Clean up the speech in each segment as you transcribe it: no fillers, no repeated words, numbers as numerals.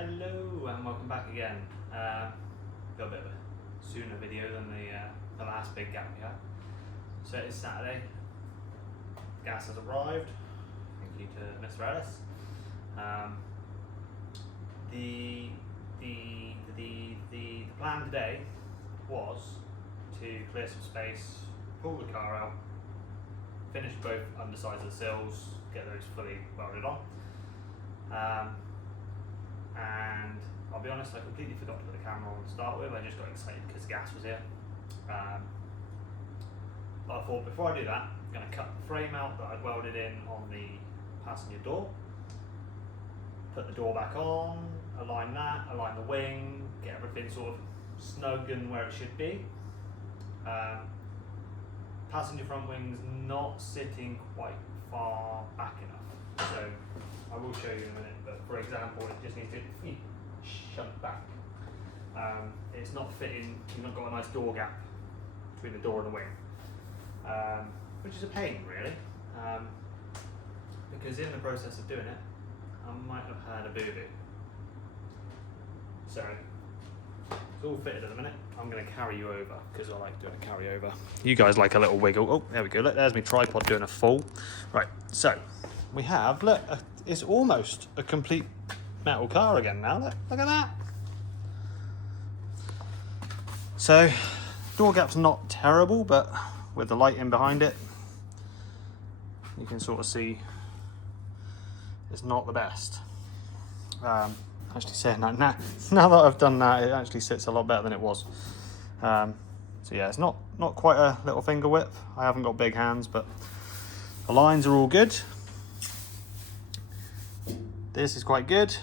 Hello and welcome back again. Got a bit of a sooner video than the last big gap we had. So it's Saturday. Gas has arrived. Thank you to Mr. Ellis. The plan today was to clear some space, pull the car out, finish both undersides of the sills, get those fully welded on. And I'll be honest, I completely forgot to put the camera on to start with. I just got excited because gas was here. But I thought before I do that, I'm going to cut the frame out that I'd welded in on the passenger door, put the door back on, align that, align the wing, get everything sort of snug and where it should be. Passenger front wing's not sitting quite far back enough, so I will show you in a minute, but for example, it just needs to shunt back. It's not fitting, you've not got a nice door gap between the door and the wing, which is a pain really, because in the process of doing it, I might have had a boo-boo. So, it's all fitted at the minute. I'm going to carry you over, because I like doing a carry over. You guys like a little wiggle. Oh, there we go, look, there's my tripod doing a full. Right, so, we have, look, it's almost a complete metal car again now, look at that. So, door gap's not terrible, but with the light in behind it, you can sort of see it's not the best. Actually saying that now that I've done that, it actually sits a lot better than it was. So yeah, it's not quite a little finger width. I haven't got big hands, but the lines are all good. This is quite good.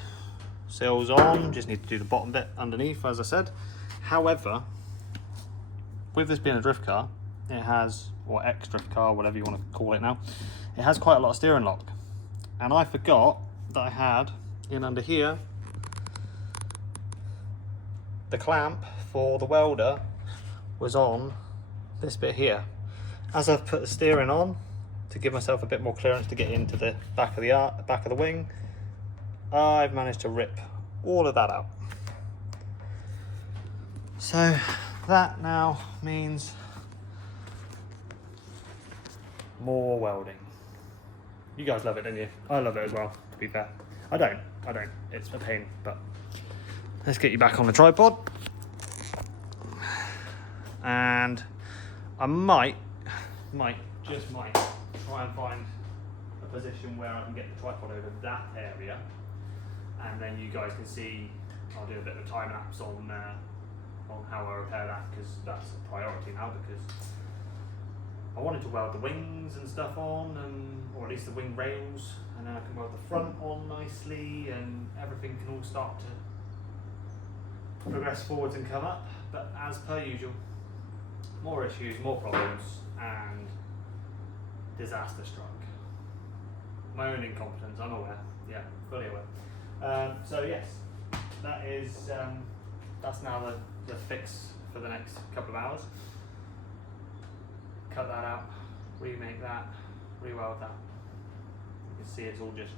Sills on, just need to do the bottom bit underneath, as I said. However, with this being a drift car, it has, or ex-drift car, whatever you want to call it now, it has quite a lot of steering lock. And I forgot that I had in under here the clamp for the welder was on this bit here. As I've put the steering on to give myself a bit more clearance to get into the back of the wing, I've managed to rip all of that out. So that now means more welding. You guys love it, don't you? I love it as well, to be fair. I don't. It's a pain, but let's get you back on the tripod. And I might try and find a position where I can get the tripod over that area, and then you guys can see. I'll do a bit of a time lapse on how I repair that, because that's a priority now, because I wanted to weld the wings and stuff on, or at least the wing rails, and then I can weld the front on nicely, and everything can all start to progress forwards and come up. But as per usual, more issues, more problems, and disaster struck. My own incompetence, I'm aware, yeah, fully aware. So yes, that is, that's now the fix for the next couple of hours. Cut that out, remake that, re-weld that. You can see it's all just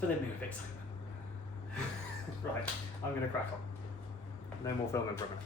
filling me with excitement. Right, I'm going to crack on. No more filming for a minute.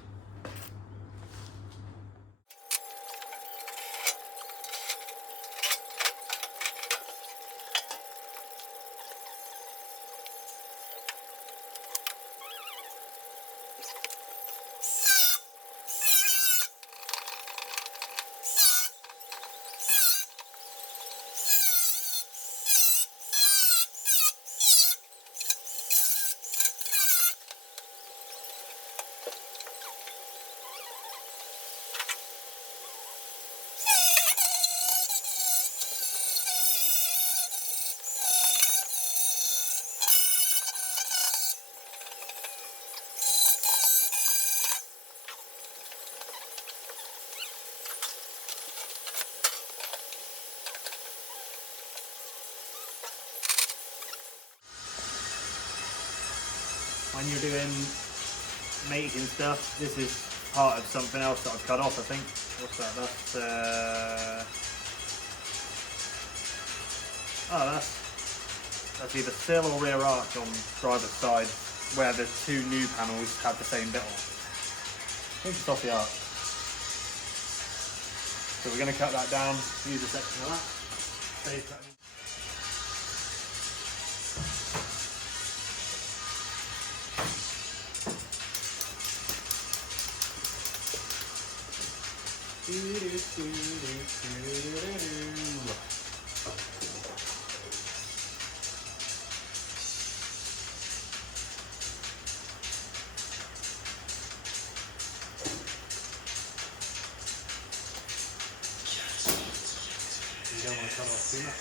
When you're doing mating stuff, this is part of something else that I've cut off, I think. What's that? That's that's either sill or rear arch on driver's side, where the two new panels have the same bit on. I think it's off the arch. So we're going to cut that down, use a section of that. Save cutting. You don't want to cut off too much.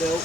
Still.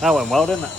That went well, didn't it?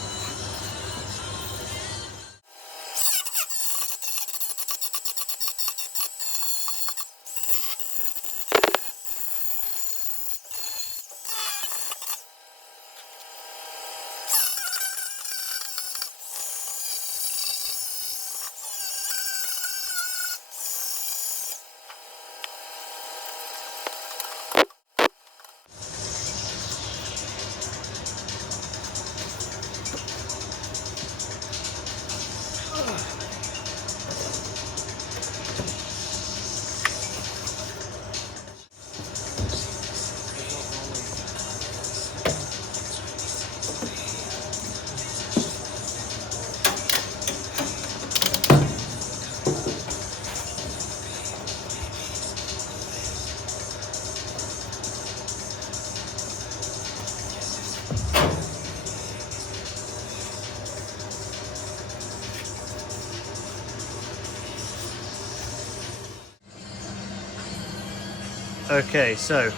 Okay, so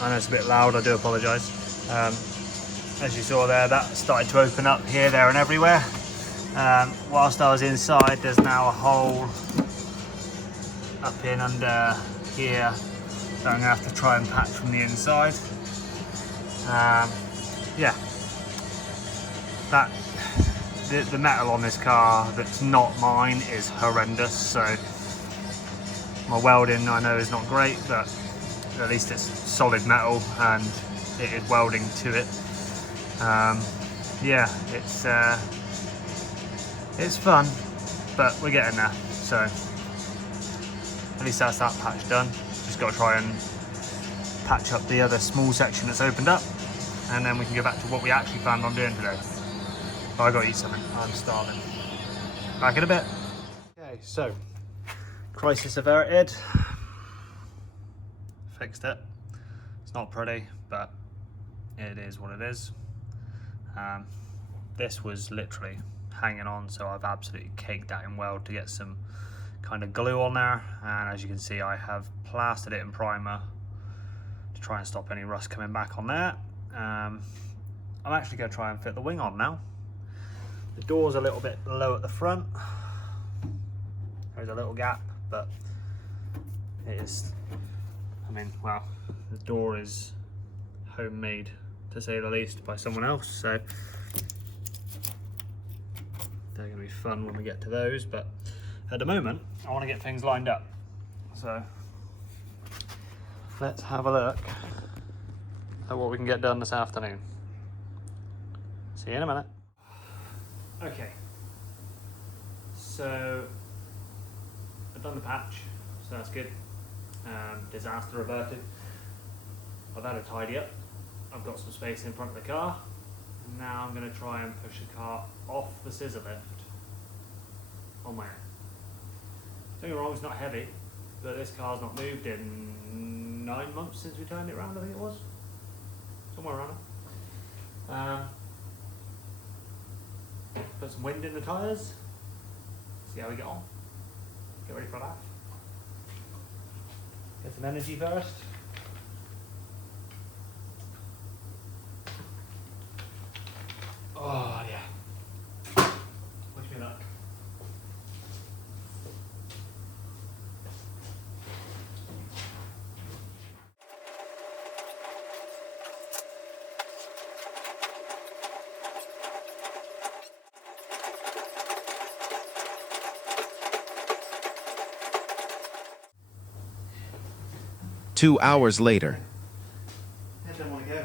I know it's a bit loud, I do apologise. As you saw there, that started to open up here, there and everywhere. Whilst I was inside, there's now a hole up in under here, so I'm going to have to try and patch from the inside. Yeah, the metal on this car that's not mine is horrendous, so my welding I know is not great, but at least it's solid metal and it is welding to it. Yeah, it's fun, but we're getting there, so at least that's that patch done. Just got to try and patch up the other small section that's opened up, and then we can go back to what we actually planned on doing today. But I got to eat something, I'm starving. Back in a bit. Okay, so crisis averted. Fixed it. It's not pretty, but it is what it is. This was literally hanging on, so I've absolutely caked that in weld to get some kind of glue on there, and as you can see I have plastered it in primer to try and stop any rust coming back on there. I'm actually going to try and fit the wing on now. The door's a little bit low at the front, there's a little gap, but it is, I mean, well, the door is homemade to say the least by someone else, so they're going to be fun when we get to those. But at the moment I want to get things lined up, so let's have a look at what we can get done this afternoon. See you in a minute. Okay, so I've done the patch, so that's good. Disaster averted. I've had a tidy up. I've got some space in front of the car. Now I'm going to try and push the car off the scissor lift on my own. Don't get me wrong, it's not heavy, but this car's not moved in 9 months since we turned it around, I think it was. Somewhere around there. Put some wind in the tyres. See how we get on. Get ready for that. Get some energy first. Oh yeah. Wish me luck. Two hours later. I don't want to go.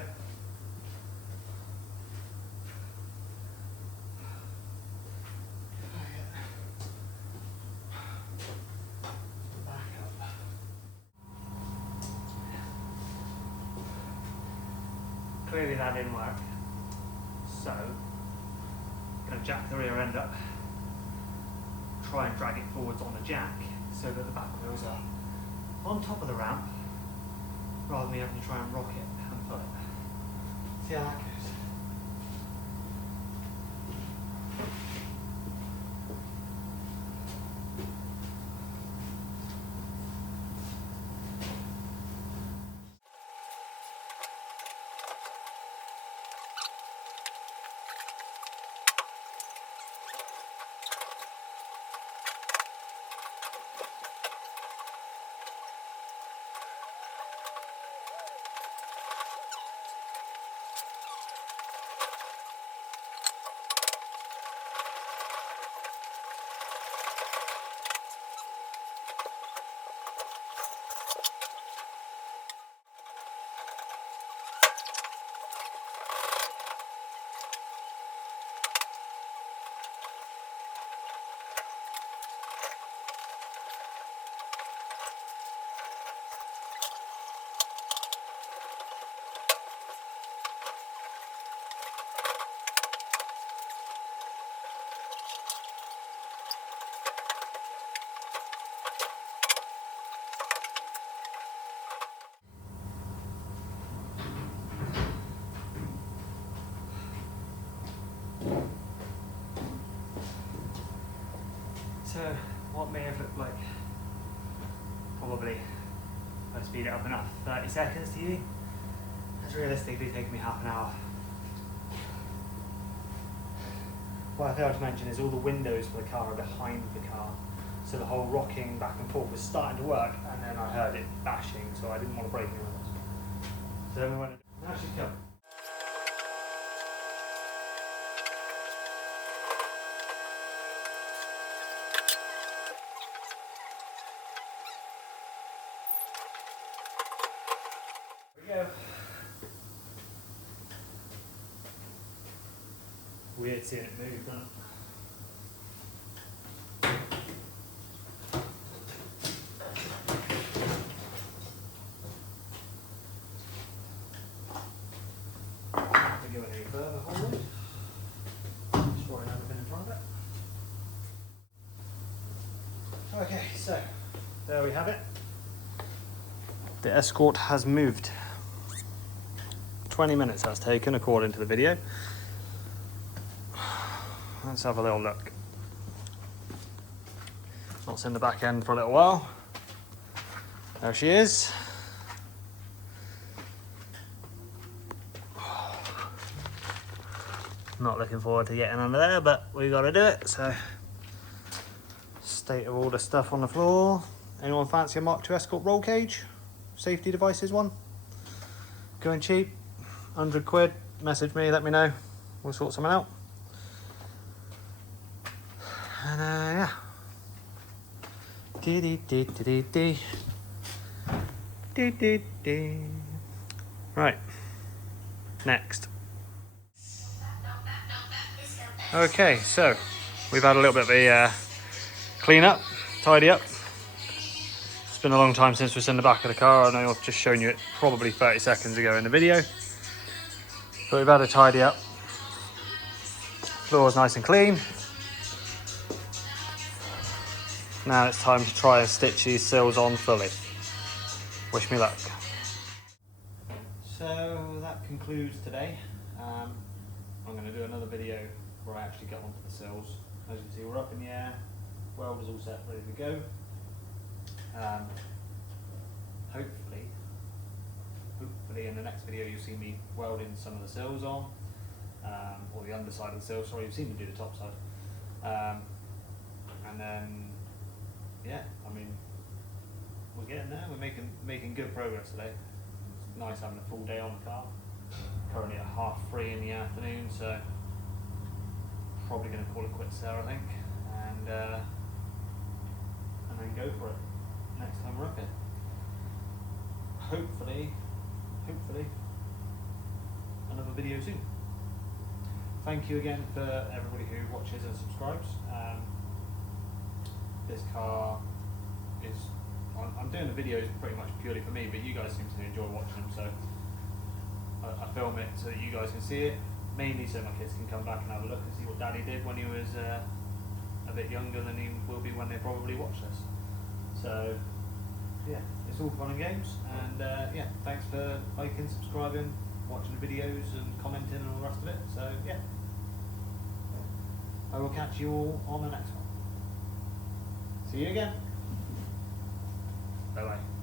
Clearly that didn't work, so I'm going to jack the rear end up, try and drag it forwards on the jack so that the back wheels are on top of the ramp rather than me having to try and rock it and pull it. See how that goes. look like probably, if I speed it up enough, 30 seconds to you. It's realistically taking me half an hour. What I failed to mention is all the windows for the car are behind the car. So the whole rocking back and forth was starting to work, and then I heard it bashing, so I didn't want to break any windows. So then we went, now she's come. Here we go. Weird seeing it move, isn't it? Go any further forward. Destroying everything in front of it. Okay, so there we have it. The Escort has moved. 20 minutes has taken according to the video. Let's have a little look. Not seen the back end for a little while. There she is. Not looking forward to getting under there, but we got to do it. So, state of all the stuff on the floor. Anyone fancy a Mark II Escort roll cage? Safety devices one? Going cheap? 100 quid? Message me, let me know. We'll sort something out. And yeah. Right. Next. Okay, so we've had a little bit of a clean up, tidy up. It's been a long time since we've seen the back of the car. I know I've just shown you it probably 30 seconds ago in the video. But we've had a tidy up. Floor's nice and clean. Now it's time to try and stitch these sills on fully. Wish me luck. So that concludes today. I'm going to do another video where I actually get onto the sills. As you can see, we're up in the air, welders all set, ready to go. Hopefully in the next video you'll see me welding some of the sills on, or the underside of the sills. Sorry, you've seen me do the top side. And then, yeah, I mean, we're getting there. We're making good progress today. It's nice having a full day on the car. Currently at 3:30 in the afternoon, so probably going to call it quits there, I think, and then go for it next time we're up here. Hopefully another video soon. Thank you again for everybody who watches and subscribes. This car is, I'm doing the videos pretty much purely for me, but you guys seem to enjoy watching them, so I film it so that you guys can see it, mainly so my kids can come back and have a look and see what Daddy did when he was a bit younger than he will be when they probably watch this. So yeah, it's all fun and games, and yeah, thanks for liking, subscribing, watching the videos and commenting and all the rest of it. So yeah, I will catch you all on the next one. See you again. Bye bye.